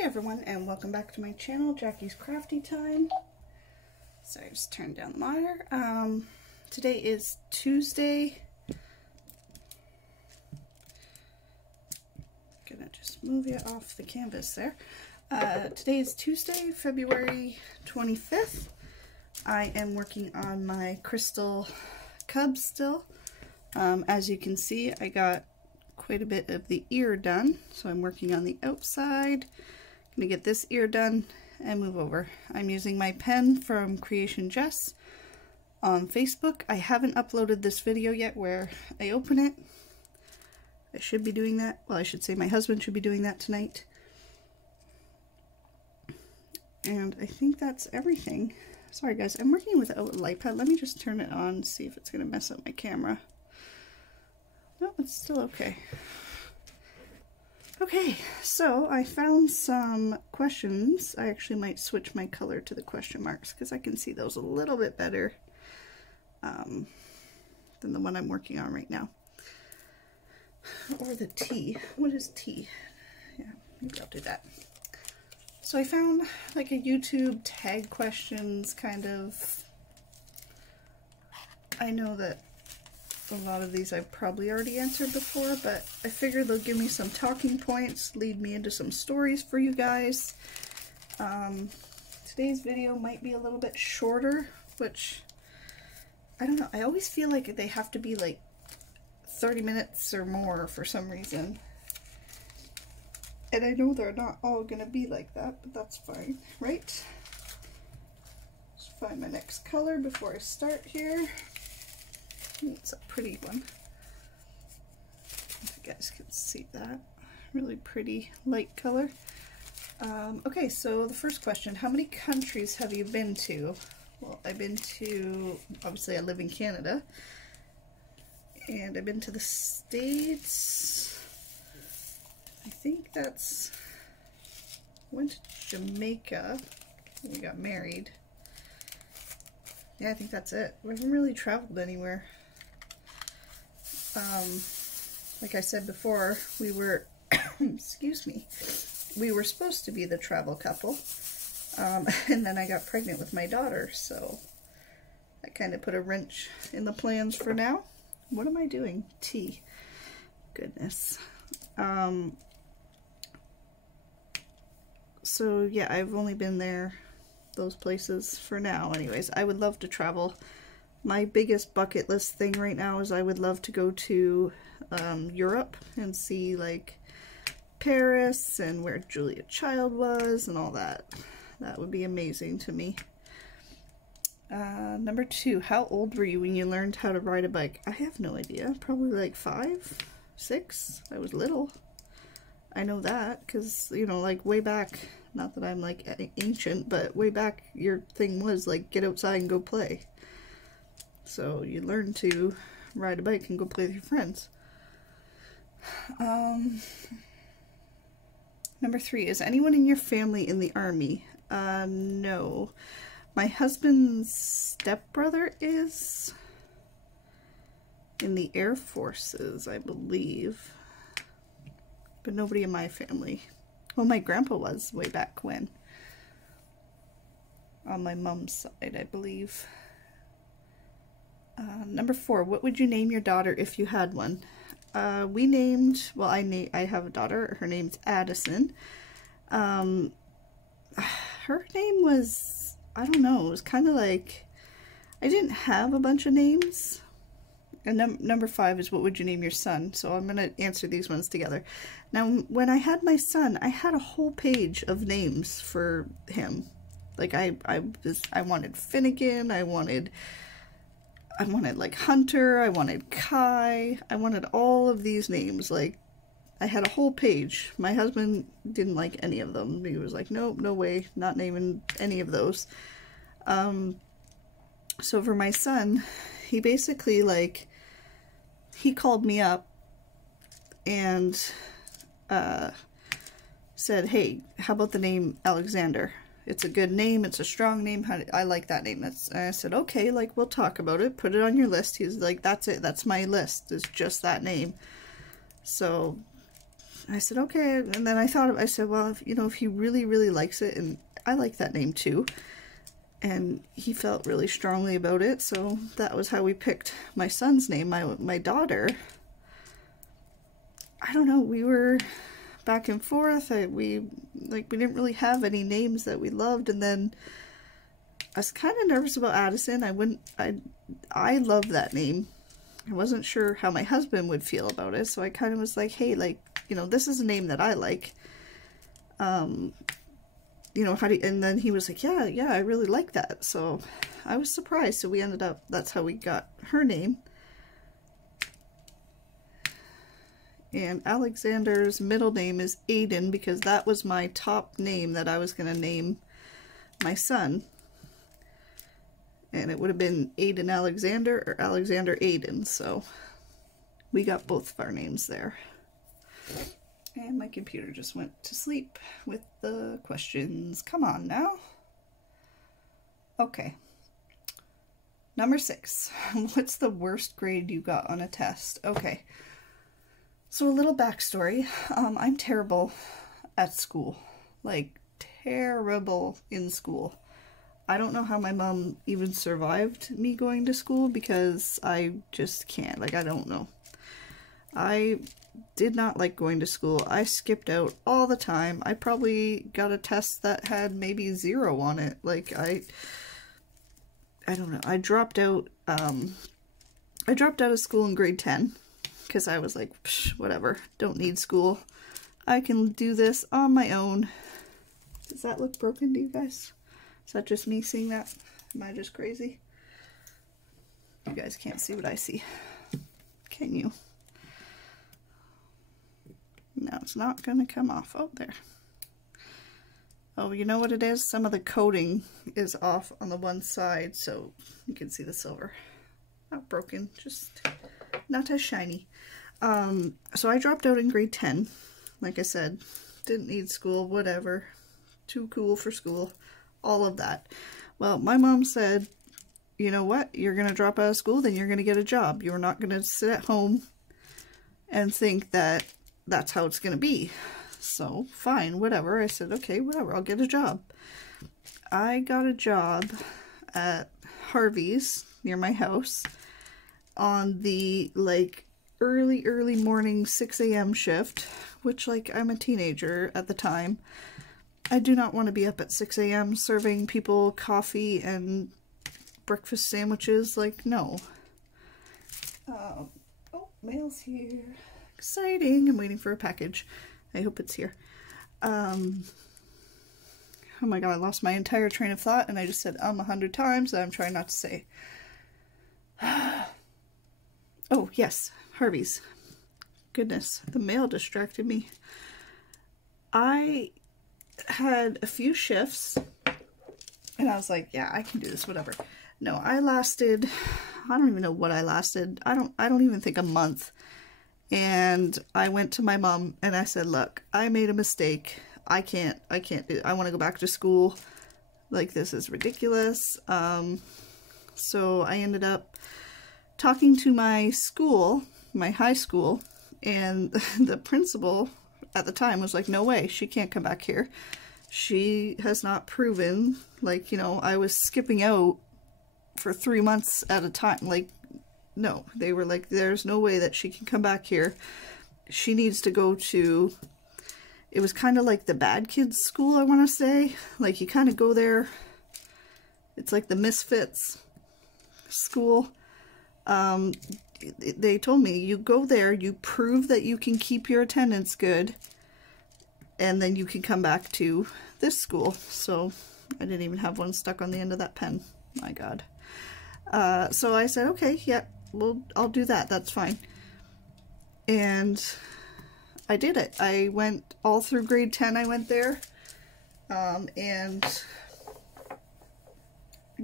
Hey everyone, and welcome back to my channel, Jackie's Crafty Time. Sorry, I just turned down the monitor. Today is Tuesday. Gonna just move you off the canvas there. Today is Tuesday, February 25th. I am working on my crystal cubs still. As you can see, I got quite a bit of the ear done, so I'm working on the outside. I'm gonna get this ear done and move over. I'm using my pen from Creation Jess on Facebook. I haven't uploaded this video yet where I open it. I should be doing that. Well, I should say my husband should be doing that tonight. And I think that's everything. Sorry guys, I'm working without a light pad. Let me just turn it on and see if it's gonna mess up my camera. No, it's still okay. Okay, so I found some questions. I actually might switch my color to the question marks because I can see those a little bit better than the one I'm working on right now. Or the T. What is T? Yeah, maybe I'll do that. So I found like a YouTube tag questions kind of. I know that a lot of these I've probably already answered before, but I figured they'll give me some talking points, lead me into some stories for you guys. Today's video might be a little bit shorter, which, I don't know, I always feel like they have to be like 30 minutes or more for some reason. And I know they're not all gonna be like that, but that's fine, right? Let's find my next color before I start here. It's a pretty one. If you guys can see that. Really pretty light color. Okay, so the first question, how many countries have you been to? Well, I've been to, obviously I live in Canada, and I've been to the States. I think that's, went to Jamaica when we got married. Yeah, I think that's it. We haven't really traveled anywhere. Like I said before, we were, excuse me, we were supposed to be the travel couple, and then I got pregnant with my daughter, so that kind of put a wrench in the plans for now. What am I doing? Tea. Goodness. So yeah, I've only been there, those places for now. Anyways, I would love to travel. My biggest bucket list thing right now is I would love to go to Europe and see like Paris and where Julia Child was and all that. That would be amazing to me. Number 2, how old were you when you learned how to ride a bike? I have no idea. Probably like 5, 6. I was little. I know that because, you know, like way back, not that I'm like ancient, but way back your thing was like get outside and go play. So you learn to ride a bike and go play with your friends. Number 3, is anyone in your family in the army? No. My husband's stepbrother is in the Air Forces, I believe. But nobody in my family. Well, my grandpa was way back when. On my mom's side, I believe. Number 4, what would you name your daughter if you had one? We named, well, I have a daughter. Her name's Addison. Her name was, I don't know, it was kind of like, I didn't have a bunch of names. And number 5 is what would you name your son? So I'm going to answer these ones together. Now, when I had my son, I had a whole page of names for him. Like I wanted Finnegan, I wanted like Hunter, I wanted Kai, I wanted all of these names. Like, I had a whole page. My husband didn't like any of them. He was like, nope, no way, not naming any of those. So for my son, he basically, like, he called me up and said, hey, how about the name Alexander? It's a good name, it's a strong name, I like that name. And I said, okay, like, we'll talk about it, put it on your list. He was like, that's it, that's my list, it's just that name. So I said, okay. And then I thought, I said, well, if, you know, if he really, really likes it, and I like that name too, and he felt really strongly about it, so that was how we picked my son's name. My daughter, I don't know, we were back and forth. We didn't really have any names that we loved, and then I was kind of nervous about Addison. I love that name. I wasn't sure how my husband would feel about it, so I kind of was like, hey, like, you know, this is a name that I like. You know, how do you, and then he was like, yeah, I really like that. So I was surprised. So we ended up, that's how we got her name. And Alexander's middle name is Aiden, because that was my top name that I was going to name my son. And it would have been Aiden Alexander or Alexander Aiden. So we got both of our names there. And my computer just went to sleep with the questions. Come on now. Okay. Number 6. What's the worst grade you got on a test? Okay. So a little backstory. I'm terrible at school. Like, terrible in school. I don't know how my mom even survived me going to school, because I just can't. Like, I don't know. I did not like going to school. I skipped out all the time. I probably got a test that had maybe 0 on it. Like, I don't know. I dropped out of school in grade 10 because I was like, whatever, don't need school. I can do this on my own. Does that look broken to you guys? Is that just me seeing that? Am I just crazy? You guys can't see what I see. Can you? No, it's not going to come off. Oh, there. Oh, you know what it is? Some of the coating is off on the one side, so you can see the silver. Not broken, just not as shiny. So I dropped out in grade 10. Like I said, didn't need school, whatever. Too cool for school. All of that. Well, my mom said, you know what? You're going to drop out of school, then you're going to get a job. You're not going to sit at home and think that that's how it's going to be. So, fine, whatever. I said, okay, whatever, I'll get a job. I got a job at Harvey's near my house on the, like, early morning 6 a.m. shift, which, like, I'm a teenager at the time. I do not want to be up at 6 a.m. serving people coffee and breakfast sandwiches. Like, no. Oh, mail's here. Exciting. I'm waiting for a package. I hope it's here. Oh my god, I lost my entire train of thought, and I just said 100 times that I'm trying not to say. Oh, yes. Harvey's. Goodness, the mail distracted me. I had a few shifts, and I was like, yeah, I can do this, whatever. No, I lasted, I don't even know what I lasted. I don't even think a month. And I went to my mom and I said, look, I made a mistake. I can't do it. I want to go back to school. Like, this is ridiculous. So I ended up talking to my school, my high school, and the principal at the time was like, no way, she can't come back here. She has not proven, like, you know, I was skipping out for 3 months at a time. Like, no, they were like, there's no way that she can come back here. She needs to go to, it was kind of like the bad kids school, I want to say. Like, you kind of go there, it's like the misfits school. They told me, you go there, you prove that you can keep your attendance good, and then you can come back to this school. So I didn't even have one stuck on the end of that pen. My god. So I said, okay, yeah, well, I'll do that. That's fine. And I did it. I went all through grade 10. I went there. And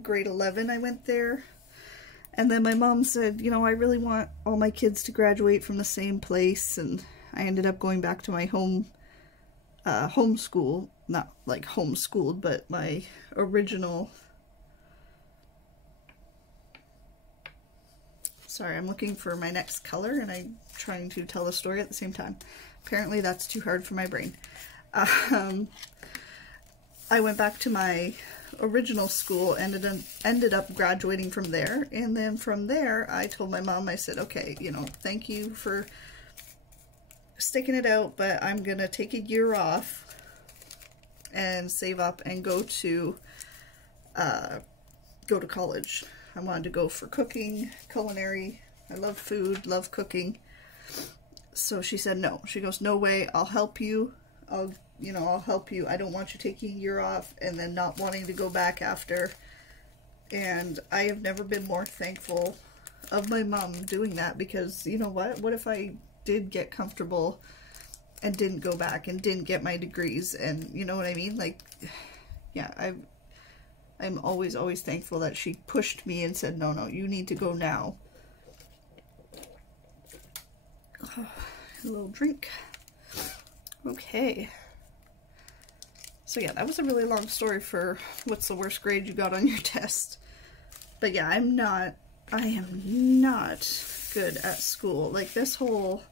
grade 11 I went there. And then my mom said, you know, I really want all my kids to graduate from the same place. And I ended up going back to my home school. Not like homeschooled, but my original Sorry, I'm looking for my next color and I'm trying to tell the story at the same time. Apparently that's too hard for my brain. I went back to my original school, ended up graduating from there, and then from there I told my mom, I said, okay, you know, thank you for sticking it out, but I'm gonna take a year off and save up and go to college. I wanted to go for cooking, culinary. I love food, love cooking. So she said no. She goes, no way, I'll help you. I'll help you. I don't want you taking a year off and then not wanting to go back after. And I have never been more thankful of my mom doing that, because you know what? What if I did get comfortable and didn't go back and didn't get my degrees, and you know what I mean? Like, yeah, I'm always thankful that she pushed me and said, no, you need to go now. Oh, a little drink. Okay. So yeah, that was a really long story for what's the worst grade you got on your test. But yeah, I am not good at school. Like, this whole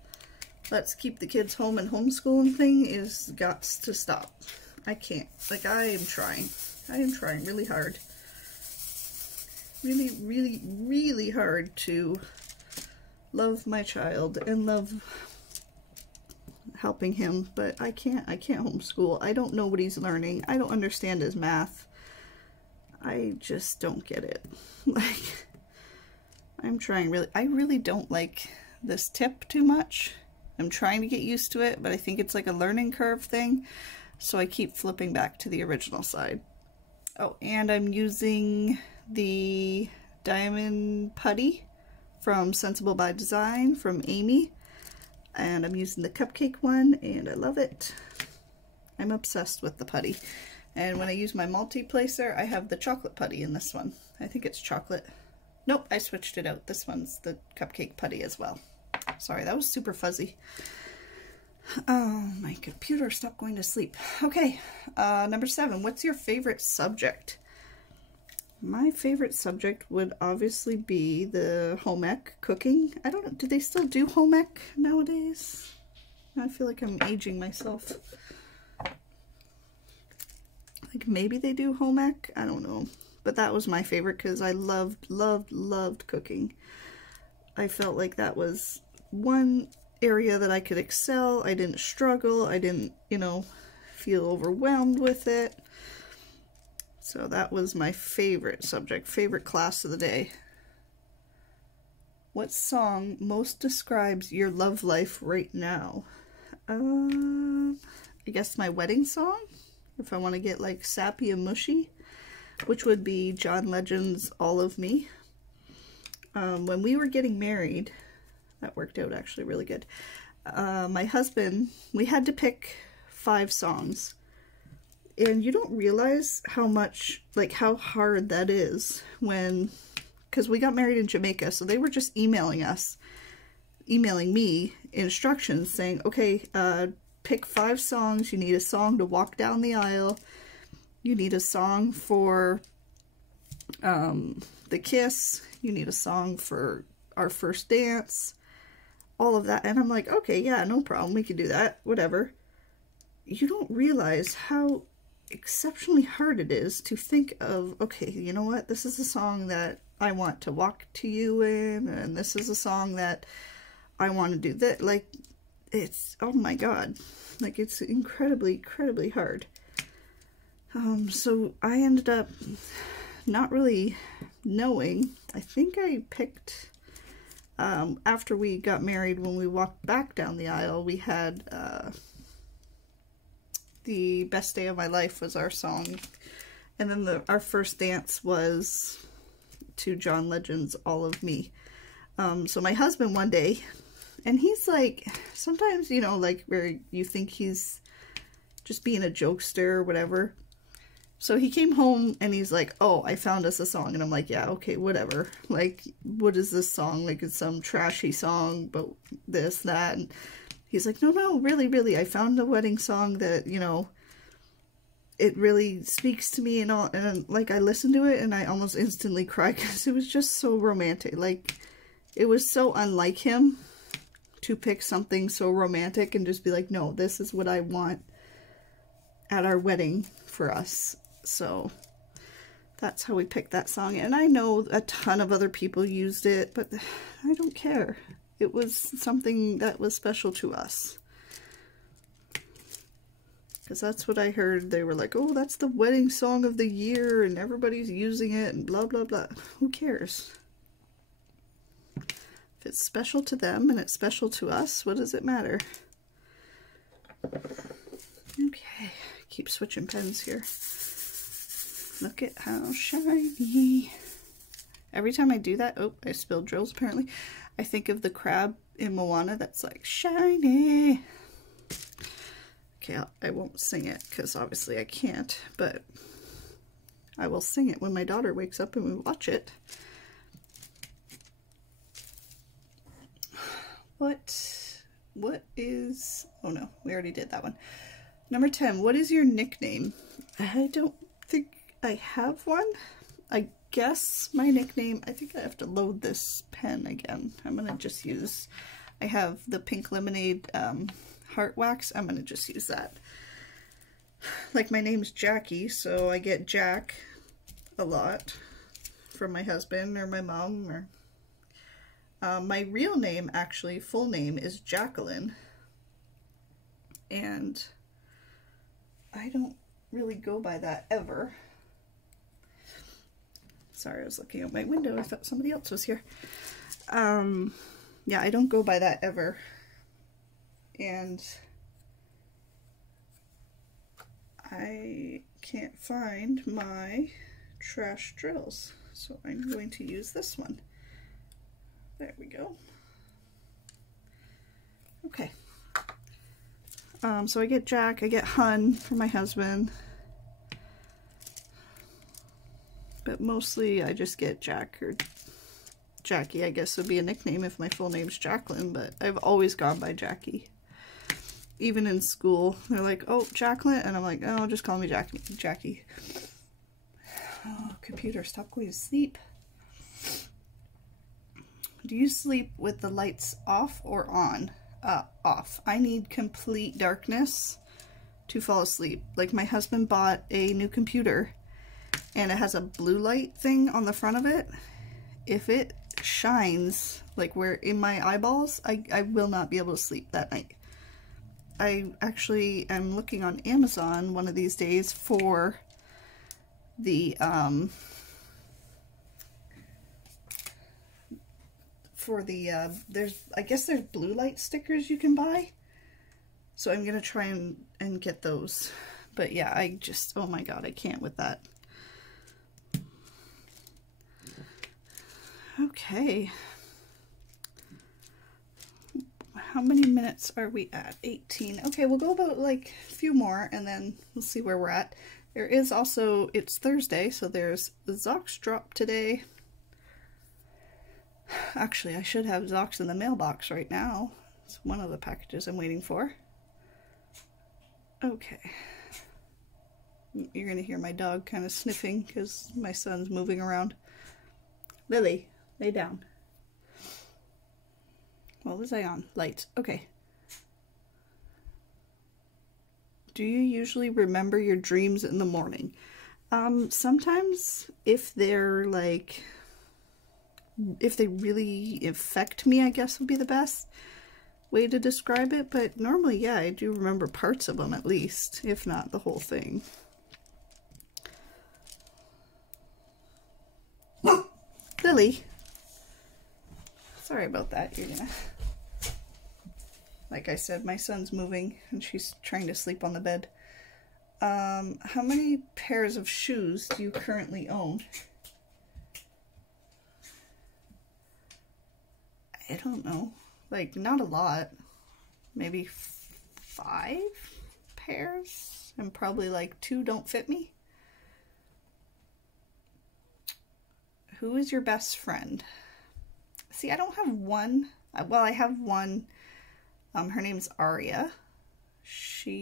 let's keep the kids home and homeschooling thing is gots to stop. I can't. Like, I am trying really hard. Really hard to love my child and love helping him, but I can't homeschool. I don't know what he's learning. I don't understand his math. I just don't get it. Like, I'm trying I really don't like this tip too much. I'm trying to get used to it, but I think it's like a learning curve thing, so I keep flipping back to the original side. Oh, and I'm using the diamond putty from Sensible by Design from Amy, and I'm using the cupcake one, and I love it. I'm obsessed with the putty. And when I use my multi-placer, I have the chocolate putty in this one. I think it's chocolate. Nope, I switched it out. This one's the cupcake putty as well. Sorry, that was super fuzzy. Oh, my computer stopped going to sleep. Okay, number 7. What's your favorite subject? My favorite subject would obviously be the home ec, cooking. I don't know, do they still do home ec nowadays? I feel like I'm aging myself. Like, maybe they do home ec? I don't know. But that was my favorite because I loved cooking. I felt like that was one area that I could excel. I didn't struggle. I didn't, you know, feel overwhelmed with it. So that was my favorite subject, favorite class of the day. What song most describes your love life right now? I guess my wedding song, if I want to get like sappy and mushy, which would be John Legend's All of Me. When we were getting married, that worked out actually really good. My husband, we had to pick 5 songs. And you don't realize how much, like how hard that is when, because we got married in Jamaica, so they were just emailing me instructions saying, okay, pick 5 songs. You need a song to walk down the aisle. You need a song for the kiss. You need a song for our first dance. All of that. And I'm like, okay, yeah, no problem. We can do that. Whatever. You don't realize how exceptionally hard it is to think of, okay, you know what? This is a song that I want to walk to you in, and this is a song that I want to do that. Like, it's, oh my God. Like, it's incredibly hard. So I ended up not really knowing. I think I picked, after we got married, when we walked back down the aisle, we had, The Best Day of My Life was our song. And then our first dance was to John Legend's All of Me. So my husband one day, and he's like, sometimes, you know, like where you think he's just being a jokester or whatever. So he came home and he's like, oh, I found us a song. And I'm like, yeah, okay, whatever. Like, what is this song? Like, it's some trashy song, but this, that. And he's like, no, really, I found a wedding song that, you know, it really speaks to me and all. And like, I listened to it and I almost instantly cried because it was just so romantic. Like, It was so unlike him to pick something so romantic and just be like, no, this is what I want at our wedding for us. So that's how we picked that song. And I know a ton of other people used it, but I don't care. It was something that was special to us. Because that's what I heard. They were like, oh, that's the wedding song of the year and everybody's using it and blah, blah, blah. Who cares? If it's special to them and it's special to us, what does it matter? Okay, keep switching pens here. Look at how shiny. Every time I do that, oh, I spilled drills apparently. I think of the crab in Moana that's like, shiny. Okay, I won't sing it because obviously I can't, but I will sing it when my daughter wakes up and we watch it. What is, oh no, we already did that one. Number 10, what is your nickname? I don't think I have one. I guess my nickname, I think I have to load this pen again. I'm gonna just use, I have the Pink Lemonade heart wax. I'm gonna just use that. Like, my name's Jackie, so I get Jack a lot from my husband or my mom. Or my real name, actually, full name, is Jacqueline, and I don't really go by that ever. Sorry, I was looking out my window. I thought somebody else was here. Yeah, I don't go by that ever. And I can't find my trash drills, so I'm going to use this one. There we go. Okay. So I get Jack, I get Hun for my husband, but mostly I just get Jack, or Jackie, I guess would be a nickname if my full name's Jacqueline, but I've always gone by Jackie. Even in school, they're like, oh, Jacqueline, and I'm like, oh, just call me Jackie. Oh, computer, stop going to sleep. Do you sleep with the lights off or on? Off. I need complete darkness to fall asleep. Like, my husband bought a new computer and it has a blue light thing on the front of it. If it shines, like where in my eyeballs, I will not be able to sleep that night. I actually am looking on Amazon one of these days for the there's, I guess there's blue light stickers you can buy. So I'm gonna try and get those. But yeah, I just, oh my god, I can't with that. Okay. How many minutes are we at? 18. Okay, we'll go about like a few more and then we'll see where we're at. There is also, it's Thursday, so there's the Zox drop today. Actually, I should have Zox in the mailbox right now. It's one of the packages I'm waiting for. Okay. You're going to hear my dog kind of sniffing because my son's moving around. Lily, lay down. What was I on? Lights. Okay. Do you usually remember your dreams in the morning? Sometimes if they're like, if they really affect me, I guess would be the best way to describe it. But normally, yeah, I do remember parts of them at least, if not the whole thing. Lily. Sorry about that. You're gonna... Like I said, my son's moving and she's trying to sleep on the bed. How many pairs of shoes do you currently own? I don't know. Like, not a lot. Maybe 5 pairs? And probably like 2 don't fit me. Who is your best friend? See, I don't have one. Well, I have one. Her name's Aria. She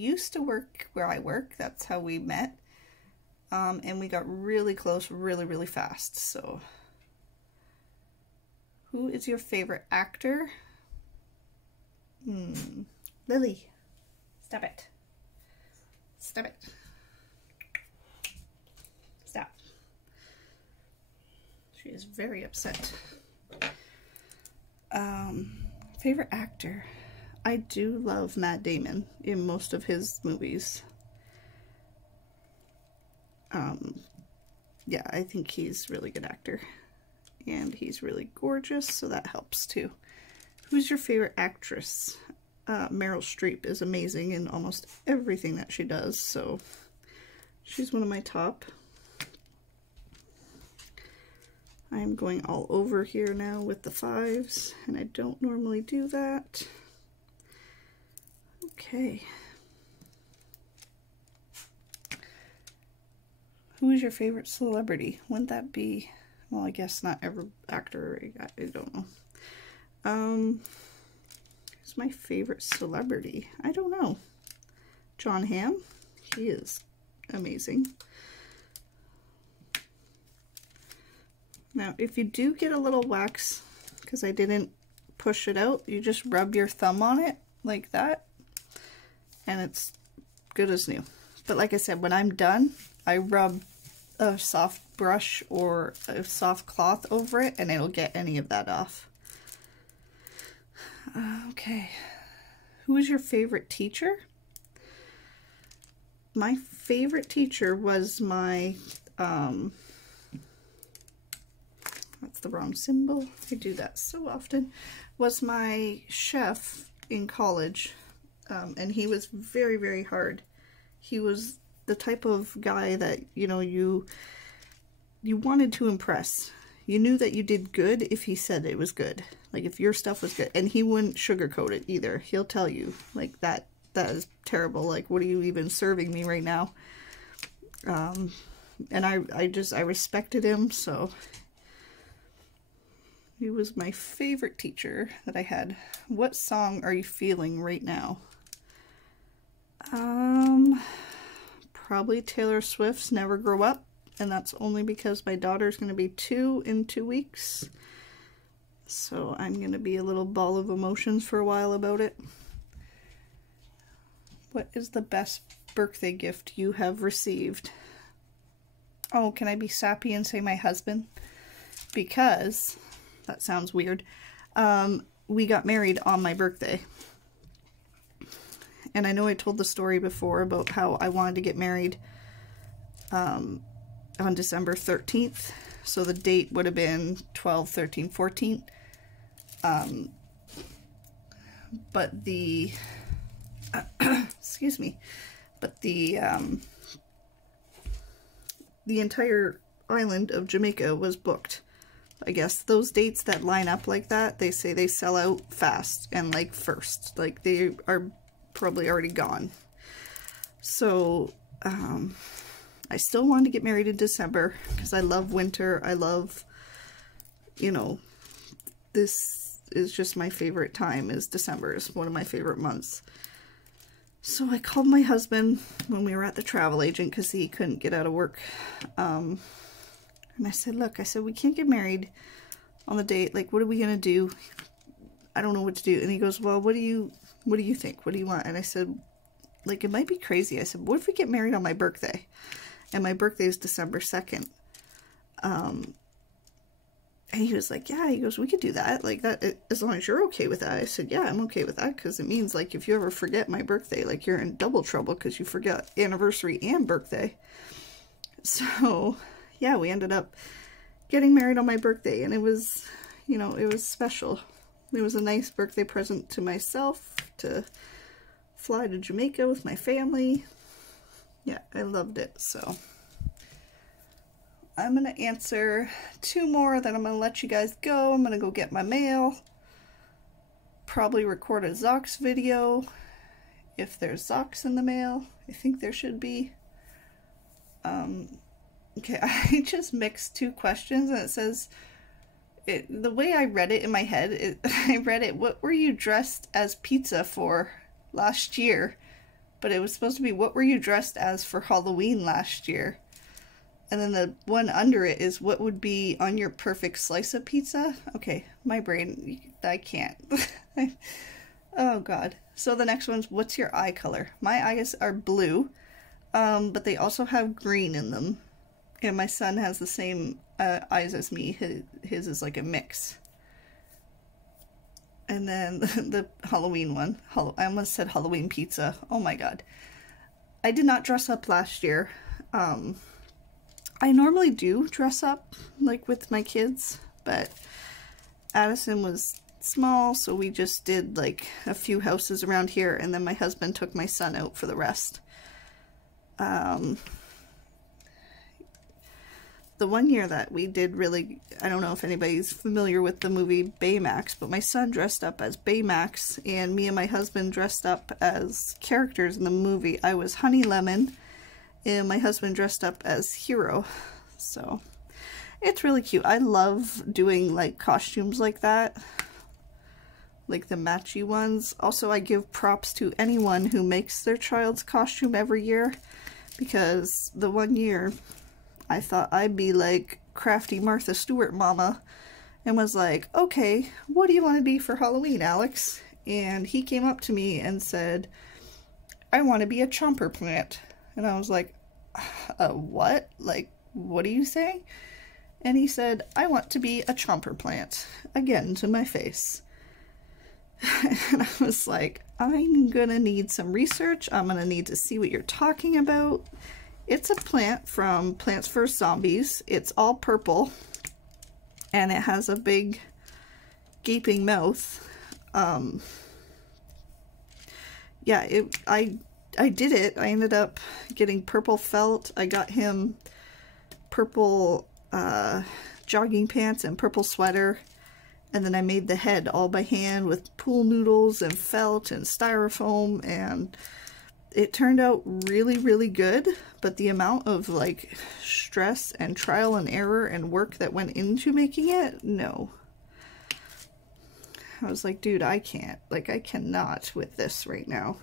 used to work where I work. That's how we met. And we got really close really, really fast. So Who is your favorite actor? Lily. Stop it. Stop it. Stop. She is very upset. Favorite actor? I do love Matt Damon in most of his movies. Yeah, I think he's a really good actor. And he's really gorgeous, so that helps too. Who's your favorite actress? Meryl Streep is amazing in almost everything that she does, so she's one of my top. I'm going all over here now with the 5s, and I don't normally do that. Okay. Who is your favorite celebrity? Wouldn't that be, well, I guess not every actor, I don't know. Who's my favorite celebrity? I don't know. John Hamm, he is amazing. Now, if you do get a little wax, because I didn't push it out, you just rub your thumb on it like that, and it's good as new. But like I said, when I'm done, I rub a soft brush or a soft cloth over it, and it'll get any of that off. Okay. Who is your favorite teacher? My favorite teacher was my, that's the wrong symbol. I do that so often. Was my chef in college, and he was very, very hard. He was the type of guy that, you know, you wanted to impress. You knew that you did good if he said it was good. Like, if your stuff was good. And he wouldn't sugarcoat it either. He'll tell you, like, that is terrible. Like, what are you even serving me right now? And I respected him, so he was my favorite teacher that I had. What song are you feeling right now? Probably Taylor Swift's Never Grow Up, and that's only because my daughter's going to be 2 in 2 weeks. So I'm going to be a little ball of emotions for a while about it. What is the best birthday gift you have received? Oh, can I be sappy and say my husband? Because, that sounds weird, we got married on my birthday. And I know I told the story before about how I wanted to get married on December 13th. So the date would have been 12, 13, 14. But the, excuse me, but the entire island of Jamaica was booked. I guess those dates that line up like that, they say they sell out fast and like first. Like, they are probably already gone. So, I still wanted to get married in December because I love winter. I love, you know, this is just my favorite time, is December. Is one of my favorite months. So I called my husband when we were at the travel agent because he couldn't get out of work. And I said, look, I said, we can't get married on the date. Like, what are we going to do? I don't know what to do. And he goes, well, what do you think? What do you want? And I said, like, it might be crazy. I said, what if we get married on my birthday? And my birthday is December 2nd. And he was like, yeah, he goes, we could do that. Like, that, as long as you're okay with that. I said, yeah, I'm okay with that. Because it means, like, if you ever forget my birthday, like, you're in double trouble because you forgot anniversary and birthday. So, yeah, we ended up getting married on my birthday. And it was, you know, it was special. It was a nice birthday present to myself to fly to Jamaica with my family. Yeah, I loved it. So I'm going to answer 2 more, then I'm going to let you guys go. I'm going to go get my mail. Probably record a Zox video if there's Zox in the mail. I think there should be. Okay, I just mixed 2 questions, and it says, the way I read it in my head, I read it, what were you dressed as pizza for last year? But it was supposed to be, what were you dressed as for Halloween last year? And then the one under it is what would be on your perfect slice of pizza. Okay, my brain, I can't. Oh God. So the next one's, what's your eye color? My eyes are blue, but they also have green in them. And my son has the same eyes as me. His is like a mix. And then the Halloween one. I almost said Halloween pizza. Oh my God. I did not dress up last year. I normally do dress up, like, with my kids, but Addison was small, so we just did, like, a few houses around here, and then my husband took my son out for the rest. The one year that we did really, I don't know if anybody's familiar with the movie Baymax, but my son dressed up as Baymax, and me and my husband dressed up as characters in the movie. I was Honey Lemon, and my husband dressed up as Hero. So it's really cute. I love doing like costumes like that, like the matchy ones. Also, I give props to anyone who makes their child's costume every year, because the one year I thought I'd be like crafty Martha Stewart mama and was like, okay, what do you want to be for Halloween, Alex? And he came up to me and said, I want to be a chomper plant. And I was like, what? Like, what are you saying? And he said, I want to be a chomper plant. Again, to my face. And I was like, I'm gonna need some research. I'm gonna need to see what you're talking about. It's a plant from Plants vs. Zombies. It's all purple. And it has a big gaping mouth. Yeah, I did it. I ended up getting purple felt. I got him purple jogging pants and purple sweater. And then I made the head all by hand with pool noodles and felt and styrofoam. And it turned out really, really good. But the amount of like stress and trial and error and work that went into making it, no. I was like, dude, I can't. Like, I cannot with this right now.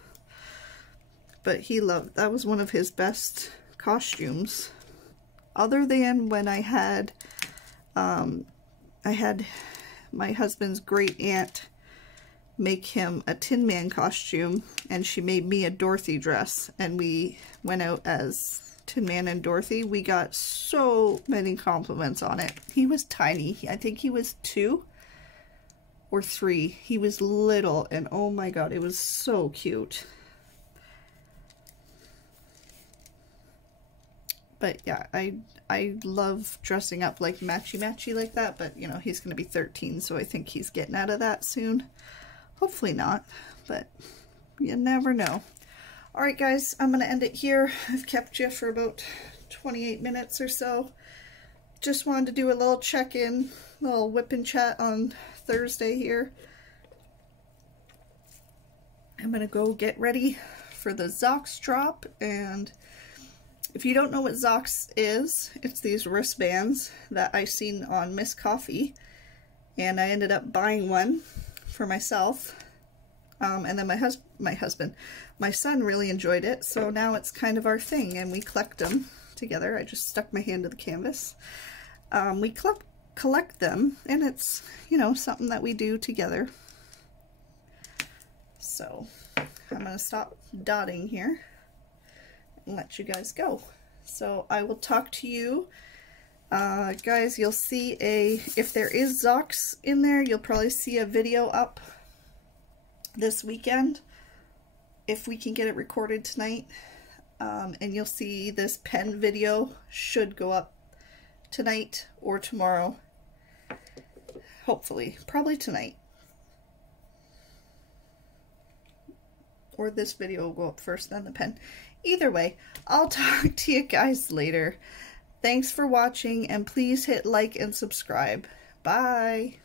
But he loved, that was one of his best costumes. Other than when I had my husband's great aunt make him a Tin Man costume, and she made me a Dorothy dress, and we went out as Tin Man and Dorothy. We got so many compliments on it. He was tiny. I think he was 2 or 3. He was little, and oh my God, it was so cute. But yeah, I love dressing up like matchy-matchy like that, but you know, he's going to be 13, so I think he's getting out of that soon. Hopefully not, but you never know. Alright guys, I'm going to end it here. I've kept you for about 28 minutes or so. Just wanted to do a little check-in, little whip and chat on Thursday here. I'm going to go get ready for the Zox drop, and if you don't know what Zox is, it's these wristbands that I seen on Miss Coffee, and I ended up buying one for myself, and then my son really enjoyed it, so now it's kind of our thing, and we collect them together. I just stuck my hand to the canvas. We collect them, and it's, you know, something that we do together. So I'm going to stop dotting here and let you guys go. So I will talk to you guys. You'll see if there is Zox in there, you'll probably see a video up this weekend if we can get it recorded tonight, and you'll see this pen video should go up tonight or tomorrow, hopefully, probably tonight. Or this video will go up first, then the pen. Either way, I'll talk to you guys later. Thanks for watching, and please hit like and subscribe. Bye!